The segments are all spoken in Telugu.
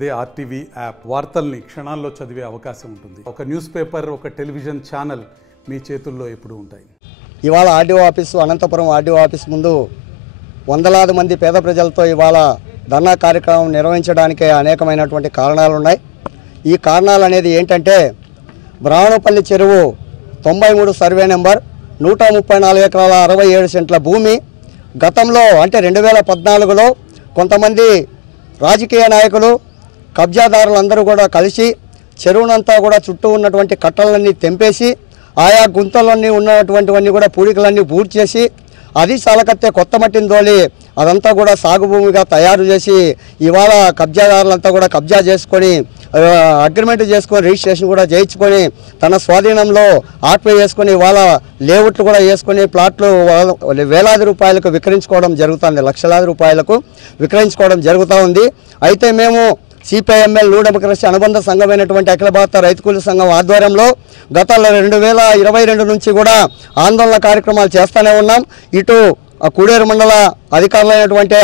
అదే ఆర్టీవీ యాప్ వార్తల్ని క్షణాల్లో చదివే అవకాశం ఉంటుంది. ఒక న్యూస్ పేపర్, ఒక టెలివిజన్ ఛానల్ మీ చేతుల్లో ఎప్పుడూ ఉంటాయి. ఇవాళ RDO office, Anantapur RDO office ముందు వందలాది మంది పేద ప్రజలతో ఇవాళ ధర్నా కార్యక్రమం నిర్వహించడానికి అనేకమైనటువంటి కారణాలు ఉన్నాయి. ఈ కారణాలు అనేది ఏంటంటే, బ్రాహ్మణపల్లి చెరువు 93 సర్వే నెంబర్ 134 ఎకరాల 67 సెంట్ల భూమి గతంలో అంటే 2014లో కొంతమంది రాజకీయ నాయకులు, కబ్జాదారులందరూ కూడా కలిసి చెరువునంతా కూడా చుట్టూ ఉన్నటువంటి కట్టలన్నీ తెంపేసి ఆయా గుంతలన్నీ ఉన్నటువంటివన్నీ కూడా పూడికలన్నీ బూడ్ చేసి అది సాలకత్తే కొత్త మట్టిని తోలి అదంతా కూడా సాగు భూమిగా తయారు చేసి ఇవాళ కబ్జాదారులంతా కూడా కబ్జా చేసుకొని అగ్రిమెంట్ చేసుకొని రిజిస్ట్రేషన్ కూడా చేయించుకొని తన స్వాధీనంలో ఆక్వే చేసుకొని ఇవాళ లేఅవుట్లు కూడా వేసుకొని ప్లాట్లు వేలాది రూపాయలకు విక్రయించుకోవడం జరుగుతుంది, లక్షలాది రూపాయలకు విక్రయించుకోవడం జరుగుతూ ఉంది. అయితే మేము సిపిఐఎంఎల్ న్యూ డెమోక్రసీ అనుబంధ సంఘమైనటువంటి అఖిల భారత రైతు కూలీ సంఘం ఆధ్వర్యంలో గత 2022 నుంచి కూడా ఆందోళన కార్యక్రమాలు చేస్తూనే ఉన్నాం. ఇటు కూడేరు మండల అధికారులైనటువంటి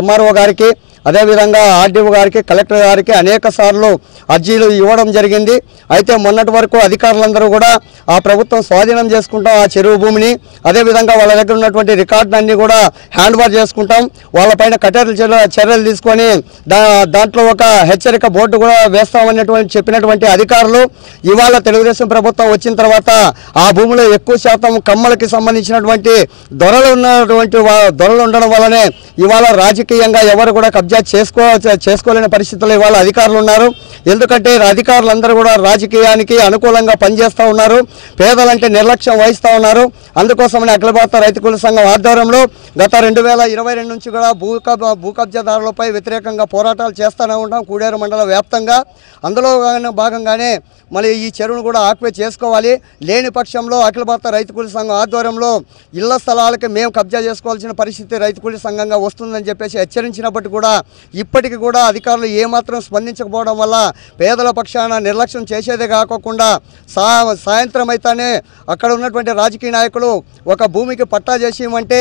ఎంఆర్ఓ గారికి, అదేవిధంగా ఆర్డీఓ గారికి, కలెక్టర్ గారికి అనేక సార్లు అర్జీలు ఇవ్వడం జరిగింది. అయితే మొన్నటి వరకు అధికారులందరూ కూడా ఆ ప్రభుత్వం స్వాధీనం చేసుకుంటాం ఆ చెరువు భూమిని, అదేవిధంగా వాళ్ళ దగ్గర ఉన్నటువంటి రికార్డులన్నీ కూడా హ్యాండ్ ఓవర్ చేసుకుంటాం, వాళ్ళపైన కఠిన చర్యలు తీసుకొని దాంట్లో ఒక హెచ్చరిక బోర్డు కూడా వేస్తామనేటువంటి చెప్పినటువంటి అధికారులు ఇవాళ తెలుగుదేశం ప్రభుత్వం వచ్చిన తర్వాత ఆ భూమిలో ఎక్కువ శాతం కమ్మలకి సంబంధించినటువంటి దొరలు ఉండడం వల్లనే ఇవాళ రాజకీయంగా ఎవరు కూడా కబ్జా చేసుకోలేని పరిస్థితుల్లో ఇవాళ అధికారులు ఉన్నారు. ఎందుకంటే అధికారులందరూ కూడా రాజకీయానికి అనుకూలంగా పనిచేస్తూ ఉన్నారు, పేదలంటే నిర్లక్ష్యం వహిస్తూ ఉన్నారు. అందుకోసమని అఖిల భారత రైతు కూలీ సంఘం ఆధ్వర్యంలో గత 2022 నుంచి కూడా భూ కబ్జాదారులపై వ్యతిరేకంగా పోరాటాలు చేస్తూనే ఉంటాం కూడేరు మండల వ్యాప్తంగా. అందులో భాగంగానే మళ్ళీ ఈ చెరువును కూడా ఆక్వే చేసుకోవాలి, లేని పక్షంలో అఖిల భారత రైతు కూలీ సంఘం ఆధ్వర్యంలో ఇళ్ల స్థలాలకి మేము కబ్జా చేసుకోవాల్సిన పరిస్థితి రైతు కూలీ సంఘంగా వస్తుందని చెప్పేసి హెచ్చరించినప్పటికీ కూడా ఇప్పటికీ కూడా అధికారులు ఏమాత్రం స్పందించకపోవడం వల్ల పేదల పక్షాన నిర్లక్ష్యం చేసేదే కాకుండా సాయంత్రం అయితేనే అక్కడ ఉన్నటువంటి రాజకీయ నాయకులు ఒక భూమికి పట్టా చేసేయమంటే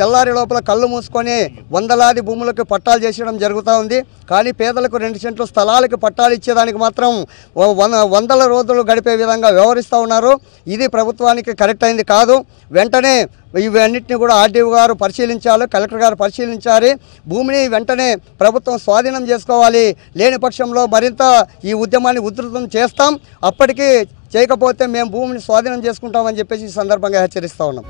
తెల్లారి లోపల కళ్ళు మూసుకొని వందలాది భూములకు పట్టాలు చేసేయడం జరుగుతూ ఉంది. కానీ పేదలకు 2 సెంట్లు స్థలాలకు పట్టాలు ఇచ్చేదానికి మాత్రం వందల రోజులు గడిపే విధంగా వ్యవహరిస్తూ ఉన్నారు. ఇది ప్రభుత్వానికి కరెక్ట్ అయింది కాదు. వెంటనే ఇవన్నింటినీ కూడా ఆర్డీఓ గారు పరిశీలించాలి, కలెక్టర్ గారు పరిశీలించాలి. భూమిని వెంటనే ప్రభుత్వం స్వాధీనం చేసుకోవాలి, లేని పక్షంలో మరింత ఈ ఉద్యమాన్ని ఉధృతం చేస్తాం. అప్పటికి చేయకపోతే మేము భూమిని స్వాధీనం చేసుకుంటామని చెప్పేసి ఈ సందర్భంగా హెచ్చరిస్తూ ఉన్నాం.